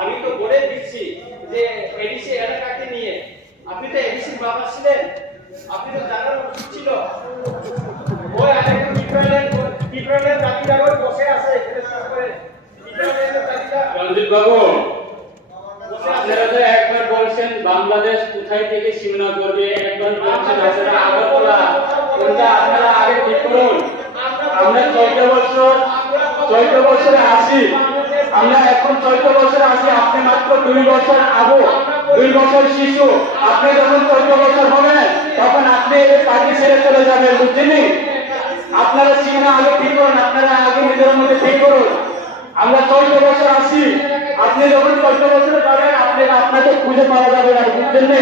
আমি তো বলে দিচ্ছি যে এডিসি এলাকাকে নিয়ে, আপনি তো এডিসির বাবা ছিলেন, আপনি তো জানার উচিত ছিল। ওই আরেকটা পিপ্রনের দাবিটা করে বসে আছে এখানে করে পিপ্রনের দাবিটা। রঞ্জিত বাবু, আপনারা তো একবার বলছেন বাংলাদেশ কোথায় থেকে সীমানা করবে, একবার বলছেন আপনারা আগরতলা, কোনটা আপনারা আগে ঠিক করুন। আমরা 14 বছরে আসি, আমরা এখন 14 বছরে আসি, আপনি মাত্র 2 বছর আবু, 2 বছর শিশু। আপনি যখন 14 বছর হবেন তখন আপনি পার্টি ছেড়ে চলে যাবেন, বুঝছেন? আপনারা সীমানা আগে ঠিক করুন, আপনারা আগে নিজের মধ্যে ঠিক করুন। আমরা 14 বছর আসি, আপনি যখন 14 বছরে যাবেন আপনাকে খুঁজে পাওয়া যাবে না, বুঝছেন?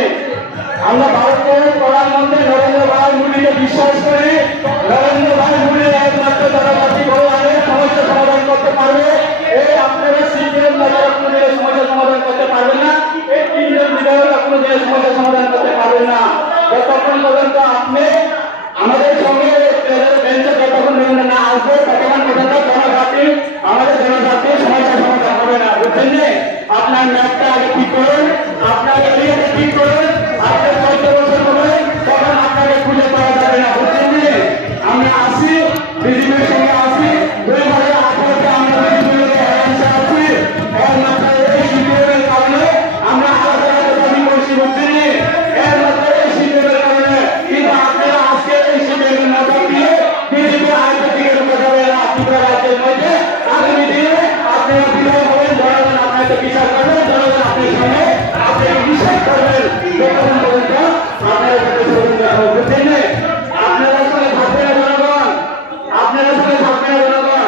আমরা ভারতের প্রধানমন্ত্রী নরেন্দ্র ভাই মোদীকে বিশ্বাস করি। নরেন্দ্র ভাই মোদী একমাত্র জনজাতি কল্যাণে সমস্যা সমাধান করতে পারবে। এই আপনারা সিপিএম নেতারা কোনো দিনের সমস্যা সমাধান করতে পারবেন না, এই 3 জন বিধায়করা কোনো দিনের সমস্যা সমাধান করতে পারবেন না। যতক্ষণ পর্যন্ত আপনি আমাদের সঙ্গে বেঞ্চে যতক্ষণ পর্যন্ত না আসবে ততক্ষণ পর্যন্ত আমাদের জনজাতির সমস্যা সমাধান হবে না, বুঝছেন? আপনার ম্যাপটা আগে ঠিক করুন, আপনার এরিয়াটা ঠিক করুন। আপনার 14 বছর হবে তখন আপনাকে খুঁজে পাওয়া যাবে না, বুঝছেন? আমরা আসি, বিজেপির সঙ্গে আসি, 2018-তে আমরা বিজেপির অ্যালায়েন্সে আছি। একমাত্র এই সিপিএমের কারণে আমরা আলাদা দাবি করছি, বুঝছেন? একমাত্র এই সিপিএমের কারণে। কিন্তু আপনারা আজকে এই সিপিএমের মদত দিয়ে বিজেপি আরেকটা দিকে ঢুকে যাবে না। ত্রিপুরা রাজ্যের মধ্যে আগামী দিনে আপনারা বিজয় হবেন, জনগণ আপনাকে বিচার করবেন, জনগণ আপনার সঙ্গে আপনাকে বিশ্বাস করবেন। যতক্ষণ পর্যন্ত আপনারা বুঝছেন, আপনারা সঙ্গে থাকবে না জনগণ, আপনারা সঙ্গে থাকবে না জনগণ।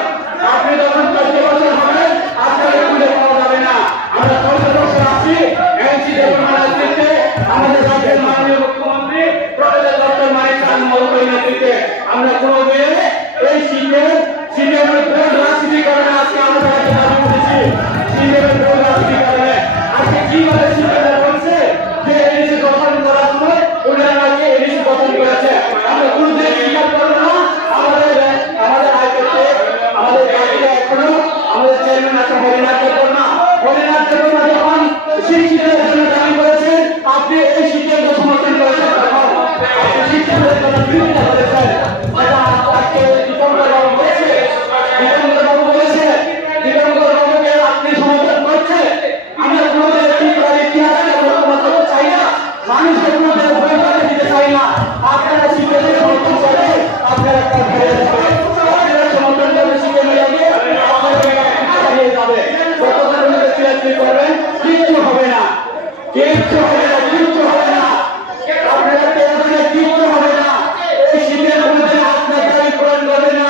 আপনি যখন 14 বছর হবেন আপনাকে খুঁজে পাওয়া যাবে না। আমরা 14 বছর আছি, এনসি দেববর্মার নেতৃত্বে, আমাদের রাজ্যের মাননীয় মুখ্যমন্ত্রী প্রফেসর ডক্টর মানিক চাঁদ মহোদয়ের নেতৃত্বে আমরা কোনোদিন এই সিপিএমের ভোট রাজনীতির কারণে আজকে আমাদের রাজ্যে দাবি উঠেছি। সিপিএমের ভোট রাজনীতির কারণে আজকে কিভাবে সিপিএম বলছে যে এনসি গঠন করার সময় ওনারা নাকি এনসি গঠন করেছে, আমরা কোনোদিন স্বীকার করবো না। আমাদের হাইকোর্টে আমাদের রাজ্যে এখনো আমাদের চেয়ারম্যান আছে হরিনাথ দেববর্মা। হরিনাথ দেববর্মা যখন শিক্ষিতের জন্য দাবি করেছেন, আপনি এই সিপিএমকে সমর্থন করেছেন, তখন আপনি শিক্ষিতের জন্য বিরোধিতা করেছেন। আজকে দীপঙ্কর বাবু বলেছে, দীপঙ্কর বাবুকে আপনি সমর্থন করছেন। আমরা কোনোদিন ত্রিপুরার ইতিহাসকে ঐক্যবদ্ধ চাই না, মানুষের মধ্যে ভয় পাঠিয়ে দিতে চাই না। আপনারা সিপিএমের সমর্থন করে আপনারা একটা ঘরে যাবে, আপনারা সমর্থন করবে সিপিএমের আগে আপনারা হারিয়ে যাবে। যতক্ষণ চিরাচরি করবেন কিচ্ছু হবে না, কিচ্ছু হবে না, কিচ্ছু হবে না। আপনারা পেয়ে কিচ্ছু হবে না। এই সিপিএম কোনোদিন আপনার দাবি পূরণ করবে না।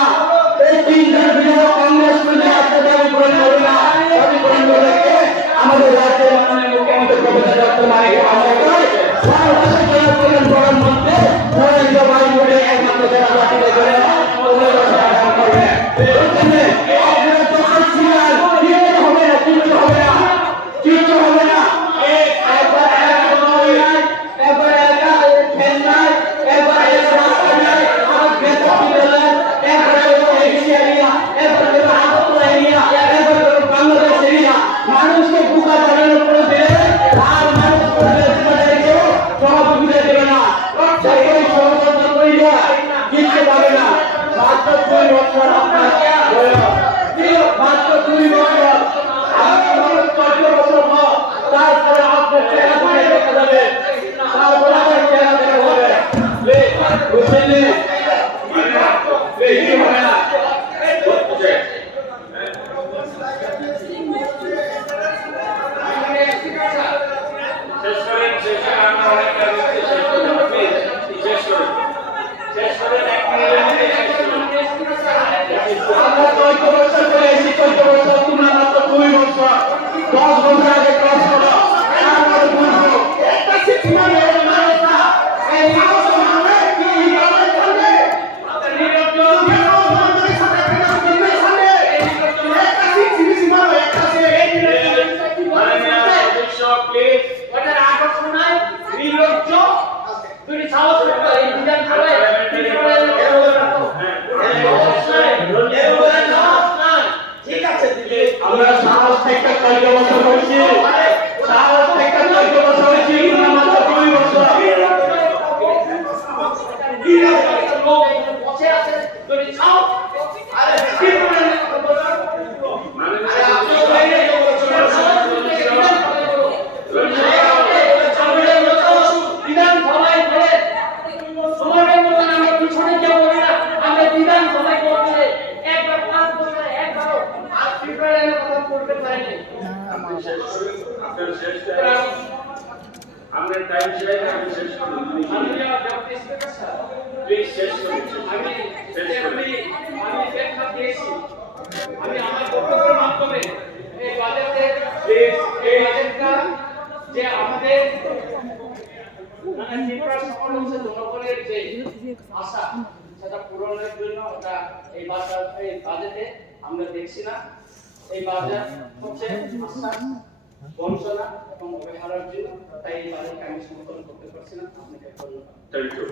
এই 3 জন বিধায়ক কংগ্রেস কোনোদিন আপনার দাবি পূরণ করবে না। দাবি পূরণ করবে কে? আমাদের রাজ্যের মাননীয় মুখ্যমন্ত্রী প্রফেসর ডক্টর মানিক মহোদয়, বাংলাদেশের জনপ্রিয় প্রধানমন্ত্রী নরেন্দ্র ভাই মোদী একমাত্র জনজাতিকে ধরে সমাধান করবে। আপনারা তো আসছিলেন, কিচ্ছু হবে না, কিচ্ছু হবে না। আপনি শেষ করুন, আপনার শেষ টাইম, আপনার টাইম শেষ, আমি শেষ করুন। মাননীয় ডেপুটি স্পিকার স্যার, প্লিজ শেষ করুন। আমি শেষ করুন। আমি ব্যাখ্যা দিয়েছি। আমি আমার বক্তব্যের মাধ্যমে এই বাজেটের বাজেটটা যে আমাদের মানে ত্রিপুরা সফল হচ্ছে জনগণের যে আশা সেটা পূরণের জন্য এটা এই বাজেটে আমরা দেখছি না। এই বাজেট হচ্ছে আশ্বাস, বঞ্চনা এবং অবহেলার জন্য, তাই এই বাজেটকে আমি সমর্থন করতে পারছি না। আপনাকে ধন্যবাদ। Thank you.